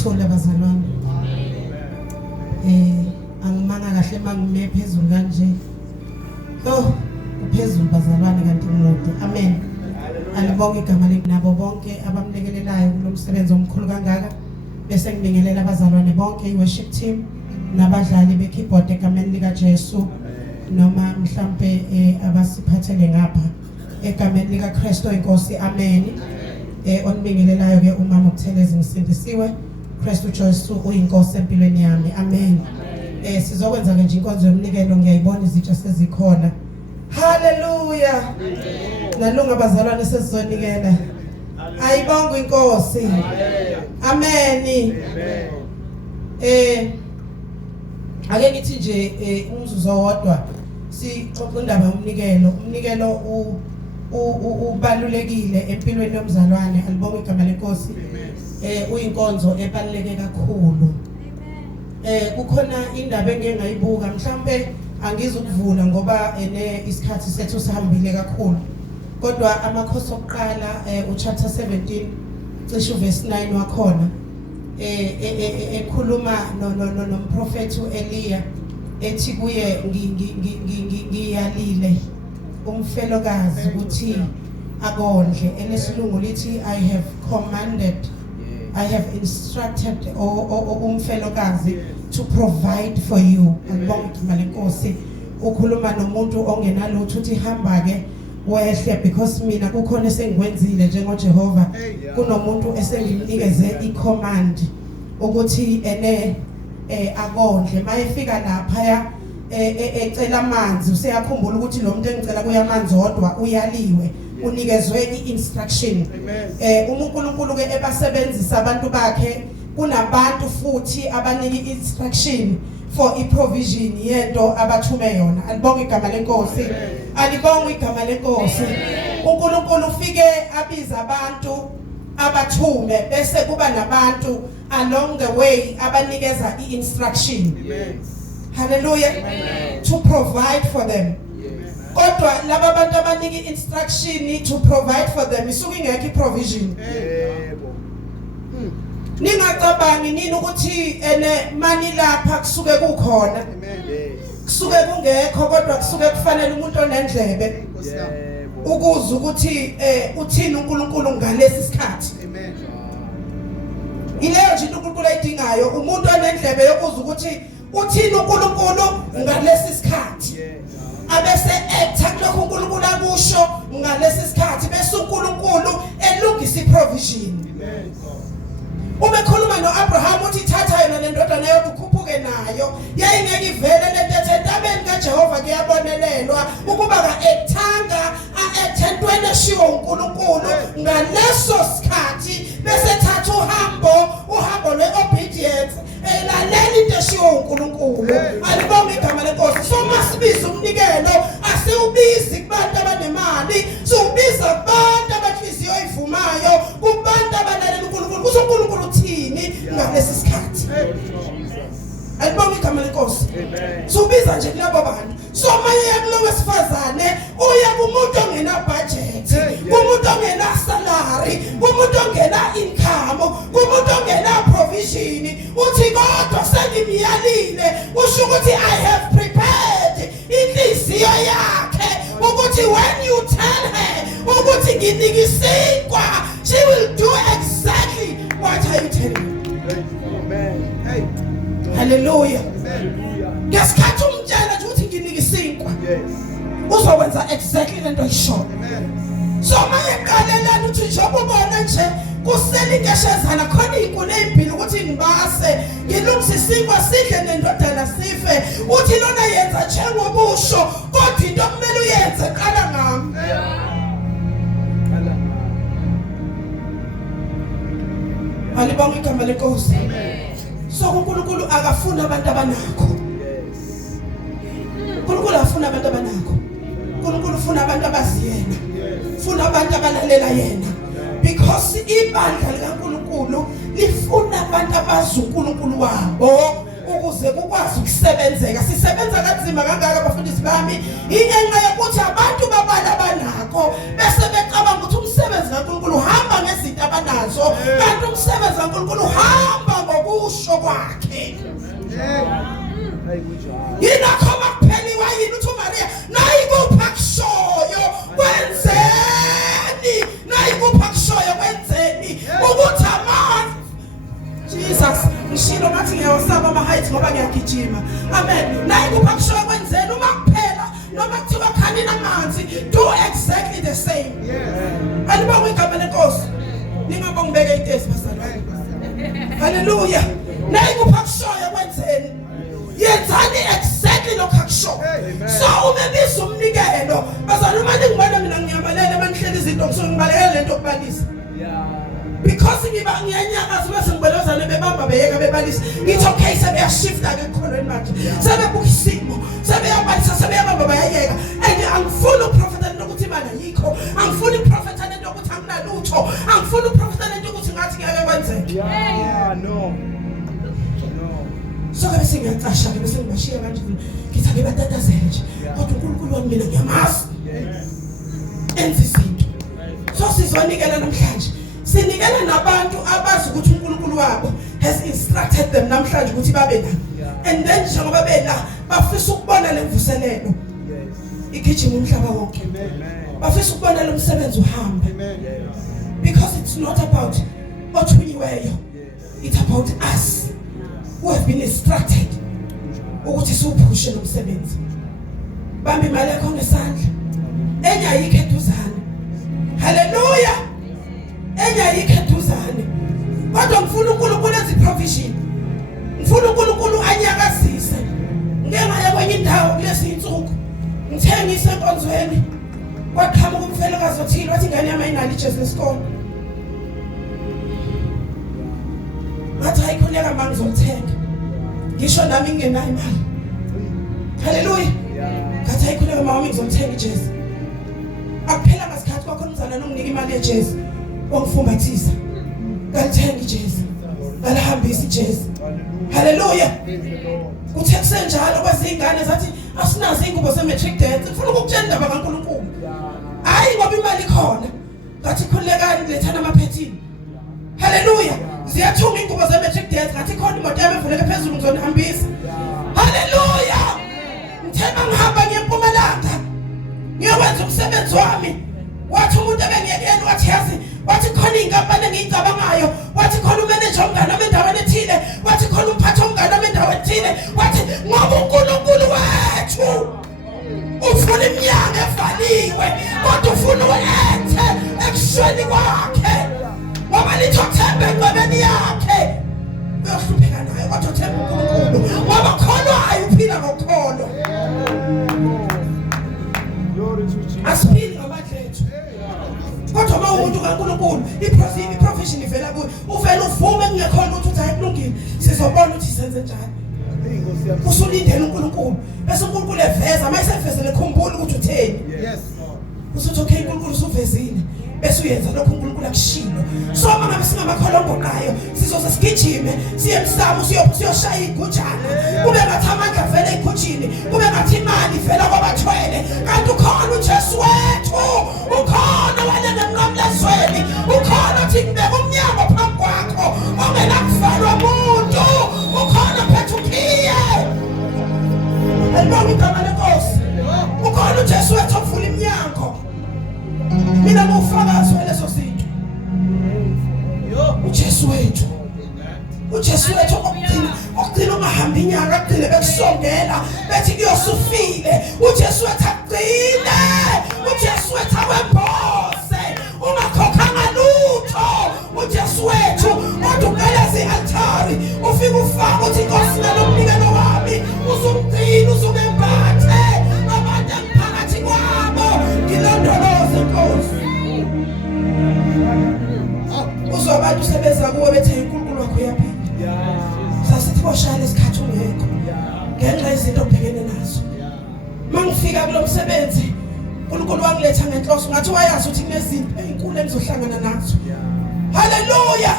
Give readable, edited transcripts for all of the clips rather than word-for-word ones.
ukuthula bazalwane. Angimanga kahle mangime phezulu kanje. Uphezulu bazalwane kanti umude. Amen. Alibonge igama nabo bonke abamlekelelayo kulomsebenzi omkhulu kangaka. Bese ngibingelela abazalwane bonke i-worship team nabadlali be-keyboard egameni lika Jesu noma mhlambe abasiphathele ngapha egameni lika Kristo inkosi. Amen. Onibingelelayo ke umama uButhelezi ngisindisiwe. Kristo Jesu uyinkosi empilweni yami. Amen. Sizokwenza ke nje inkonzo yomnikelo, ngiyayibona izitsha sezikhona. Hallelujah. Nalunga bazalwane sesizonikela. Ayibonga inkosi. Amen. Ake ngithi nje umzuzu owodwa sixoxa indaba yomnikelo. Umnikelo ubalulekile empilweni yomzalwane. Alibonga igama lenkosi. Uyinkonzo ebaluleke kakhulu. Kukhona indaba engengayibuka mhlambe angizukuvula ngoba isikhathi sethu sihambile kakhulu. Kodwa amakhosi okuqala uchapter 17 cishe verse 9 wakhona ekhuluma nomprofeti uEliya ethi kuye ngiyalile umfelokazi ukuthi akondle. Elesilungu lithi I have instructed umfelokazi to provide for you. Alibonga igama lenkosi. Ukhuluma nomuntu ongenalutho uthi hamba ke wehle because mina kukhona esengikwenzile njengoJehova. Kunomuntu esengimnikeze icommand ukuthi akondle. Mayefika lapha ecela amanzi useyakhumbula ukuthi lo muntu engicela kuya amanzi odwa uyaliwe, unikezwe iinstruction. uNkulunkulu ke ebasebenzisa abantu bakhe kunabantu futhi abaniki instruction for iprovision yento abathume yona. Alibonga igama lenkosi. Alibonga igama lenkosi. uNkulunkulu ufike abiza abantu abathume bese kuba nabantu along the way abanikeza iinstruction. Hallelujah. To provide for them. Kodwa laba bantu abaniki instruction to provide for them isuke ingekho iprovision. Ningacabangi nini ukuthi mani lapha kusuke kukhona. Kusuke kungekho kodwa kusuke kufanele umuntu onendlebe ukuza ukuthi uthini uNkulunkulu ngalesi sikhathi. Ileyo nje uNkulunkulu ayidingayo umuntu onendlebe yokuza ukuthi uthini uNkulunkulu ngalesi sikhathi. Abese etha lokho uNkulunkulu akusho ngalesi sikhathi bese uNkulunkulu elungisa iprovision. Ubekhuluma noAbraham uthi thatha yona lendodana yakho ukhuphuke nayo. Yayingeke ivele lento ethentabeni kaJehova kuyabonelelwa ukuba kaethanga ethentweni eshiwo uNkulunkulu ngaleso sikhathi bese thatha uhambo lweobedience elalela into eshiwo uNkulunkulu. Alibonga igama lenkosi. So masibiza umnikelo asiubizi kubantu abanemali, siubiza kubantu abanhliziyo ezivumayo, kubantu abalalela uNkulunkulu. uNkulunkulu uthini ngalesi sikhathi. Alibonga igama lenkosi. Siubiza nje kulabo bantu. So maye kulo wesifazane uya kumuntu ongena budget, kumuntu ongena salary, kumuntu ongena income, kumuntu ongena provision. Uthi kodwa sengimyalile usho ukuthi I have prepared inhliziyo yakhe ukuthi when you tell her ukuthi nginikisinkwa she will do exactly what are you telling her. Amen. Hey. Hallelujah. Ngesikhathi umtshela ukuthi nginikisinkwa uzokwenza exactly lento ayishoyo. So mayeqalela ukuthi njengoba ubona nje kusela inkeshezana khona inkulu ezimbili ukuthi ngibase ngilungise isinkwa sidle nendodana sife. Uthi lona yenza njengobusho kodwa into okumele uyenze qala ngami. Alibonga igama lenkosi. So uNkulunkulu akafuna abantu abanakho. uNkulunkulu afuna abantu abanakho. uNkulunkulu ufuna abantu abaziyena. Ufuna abantu abalalela yena. Because ibandla likaNkulunkulu lifuna abantu abazi uNkulunkulu wabo ukuze kukwazi ukusebenzeka. Sisebenza kanzima kangaka abafundisi bami ingenxa yokuthi abantu babala banakho bese becabanga ukuthi umsebenzi kaNkulunkulu uhamba ngezinto abanazo kanti umsebenzi kaNkulunkulu uhamba ukusho kwakhe. Yinakho bakupheliwa yini uthi uMaria nayikupha kushoyo kwenzeni, nayikupha kushoyo kwenzeni ukuthi amanzi. Jesus, ngishilo ngathi ngiyawasaba ama-heights ngoba ngiyagijima. Amen. Nayikupha kushoyo kwenzeni uma kuphela noma kuthiwa khani namanzi, do exactly the same. Alibonga igama lenkosi. Ningaba ngibeke itesi bazalwane. Hallelujah. Nayikupha kushoyo kwenzeni, yenzani exactly lokho akusho. So umebiza umnikelo bazalwane, uma ningibona mina ngiyabalela manihleli izinto ngisuke ngibalekela lento okubalisa. Because ngiyenyakaza bese ngibelozana bebamba beyeka bebalisa. Ngithi okay sebeyashifta ke ekholweni manje. Sebebuka isimo, sebeyabalisa, sebeyabamba bayayeka. And angifuni uprofeta lento ukuthi imali ayikho. Angifuni uprofeta lento ukuthi anginalutho. Angifuni uprofeta lento ukuthi ngathi ngeke kwenzeke. Yeah, no. So bese ngiyacasha bese ngibashiya kanje. Ngithi ake batatazele nje. Kodwa uNkulunkulu wami mina ngiyamazi. Enza izinto. So sizwanikela namhlanje. Sinikela nabantu abazi ukuthi uNkulunkulu wabo has instructed them namhlanje ukuthi babe la. And then njengoba bela bafisa ukubona lemvuselelo. Igijima umhlaba wonke. Bafisa ukubona lo msebenzi uhamba. Because it's not about othunyiweyo. It's about us who have been instructed ukuthi siwuphushe lo msebenzi. Bamba imali yakho ngesandla. Enye ayikho eduzane. Hallelujah. Enye ayikho eduzane. Kodwa ngifuna uNkulunkulu enze provision. Ngifuna uNkulunkulu anyakazise. Ngeke ngaya kwenye indawo kulezi insuku. Ngithengise enkonzweni. Kwaqhamuka umfelokazi othile wathi ingane yami ayinalo ijezi lesikole. Ngathi ayikhuleka manje ngizomthenga. Ngisho nami ngingenayo imali. Hallelujah. Ngathi ayikhuleka mama ngizomthenga ijezi. Akuphela ngasikhathi kwakho umzana nomnika imali yejezi. Wangifumbathisa. Ngalithenga ijezi. Ngalihambisa ijezi. Hallelujah. Kuthe kusenjalo kwezingane zathi asinazo ingubo ze-matric dance. Ngifuna ukukutshela indaba kaNkulunkulu. Hayi ngoba imali khona. Ngathi khulekani ngilethana amaphethini. Hallelujah. Ziyathunga ingubo ze-matric dance. Ngathi khona imoto yami evuleke phezulu ngizonihambisa. Hallelujah. Ngithemba ngihamba ngeMpumalanga. Ngiyokwenza umsebenzi wami. Wathi umuntu ebengiyekeni wathi yazi, wathi khona inkampani engiyicabangayo, wathi khona umeneja omngane endaweni ethile, wathi khona umphathi omngane endaweni ethile, wathi ngoba uNkulunkulu wethu ufuna iminyango evaliwe kodwa ufuna ulethe ekushweni kwakhe. Ngoba lithi othemba engcwabeni yakhe uyohlupheka naye, kodwa othemba uNkulunkulu ngoba kholwayo uphila ngokholo. Asiphili ngamadlethu. Kodwa uma umuntu kaNkulunkulu i-provision ivela kuye, uvela uvume kungekhona ukuthi hayi kulungile, sizobona ukuthi senze njani. Usulindele uNkulunkulu bese uNkulunkulu eveza, mayisevezele khumbula ukuthi utheni. Usuthi okay uNkulunkulu usuvezile bese uyenza lokho uNkulunkulu akushilo. So mangabe singamakholomboqayo sizoze sigijime siye emsamo siyoshaya igujana, kube ngathi amandla vele ekhutshini, kube ngathi imali vela kwabathwele, kanti ukhona uJesu wethu, ukhona wena ngemnqamlezweni, ukhona uthi ngibeka umnyango phambi kwakho ongenakuvalwa muntu, ukhona phethe ukhiye. Elibonga igama lenkosi. Ukhona uJesu wethu ovula iminyango. Mina ngufakazi waleso sinto. uJesu wethu. uJesu wethu okugcina ungahambi inyanga, agcine bekusongela bethi kuyosufile. uJesu wethu agcine, uJesu wethu awembose ungakhokhanga lutho. uJesu wethu kodwa uqaleza i-altari ufike ufaka uthi Nkosi nalomnikelo wami uzumgcina, uzumembathe abantu emphakathi kwabo, ngilondoloze Nkosi. Uzwa abantu sebeza kuwe bethe uNkulunkulu wakho uyaphila. Sasithi boshaya isikhathi ungekho ngenxa yezinto obhekene nazo. Mangifika kulo msebenzi uNkulunkulu wangiletha ngenhloso, ngathi wayazi ukuthi kunezinto ezinkulu engizohlangana nazo. Hallelujah.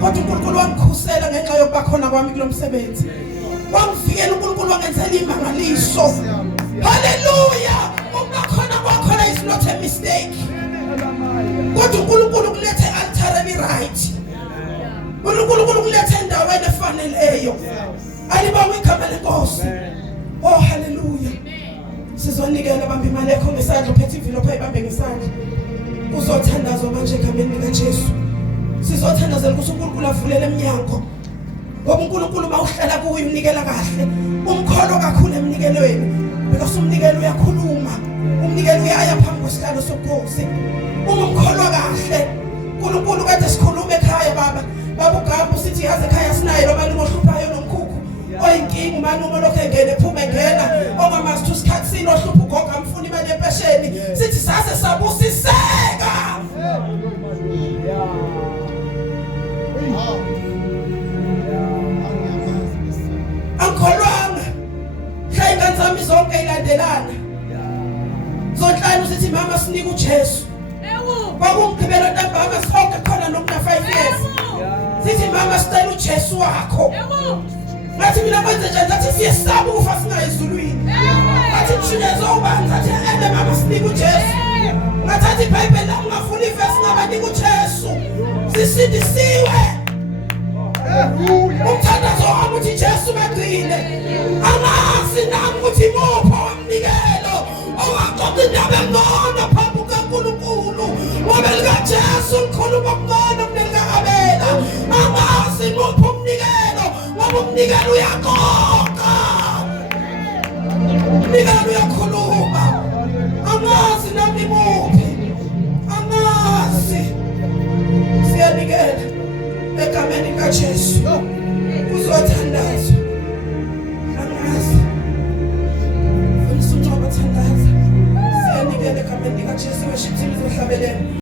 Kodwa uNkulunkulu wangikhusela ngenxa yokuba khona kwami kulo msebenzi. Wangivikela uNkulunkulu, wangenzela imangaliso. Hallelujah. Uma khona kwakhona is not a mistake. Kodwa uNkulunkulu kulethe altar right. uNkulunkulu kulethe indawo elifaneleyo. Alibonge igama lenkosi. Oh hallelujah. Sizonikela bamba imali yakho ngesandla uphethe envelope ayibambe ngesandla. Uzothandazwa manje egameni lika Jesu. Sizothandazela ukuthi uNkulunkulu avulele eminyango. Ngoba uNkulunkulu mawuhlala kuye umnikela kahle. Umkholo kakhulu emnikelweni. Because umnikelo uyakhuluma. Umnikelo uyaya phambi kwesihlalo sobukhosi. Uma umkholwa kahle, uNkulunkulu kade sikhuluma ekhaya baba. Baba uGambu sithi yazi ekhaya sinayo lo malungu ohluphayo nomkhukhu. Oyinkingi manje uma lokho engene ephuma engena ongamazi ukuthi isikhathi sini ohlupha ugogo amfuna imali empesheni sithi sase sabusiseka. Angikholwanga ingane zami zonke ilandelana. Zonhlanu sithi mama sinika uJesu. Kwakungigibela ntambama sonke khona nomna 5 years. Sithi mama sicela uJesu wakho. Ngathi mina kwenze nje ngathi siyesaba ukufa singayizulwini. Ngathi mshunyezwe ubani ngathi ende mama sinika uJesu. Ngathathi iBhayibheli la ungafuni ivesi ngabanika uJesu. Sisindisiwe. Umthandazo wami uthi Jesu begcine. Angazi nami ukuthi imupho umnikelo owaqoqa indaba engcono phambi kukaNkulunkulu. Ngoba lika Jesu ukhuluma ngcono kunelika Abela. Angazi imupho umnikelo ngoba umnikelo uyaqoqa. Umnikelo uyakhuluma. Angazi nami imuphi. Angazi. Siyanikela egameni lika Jesu uzothandazwa.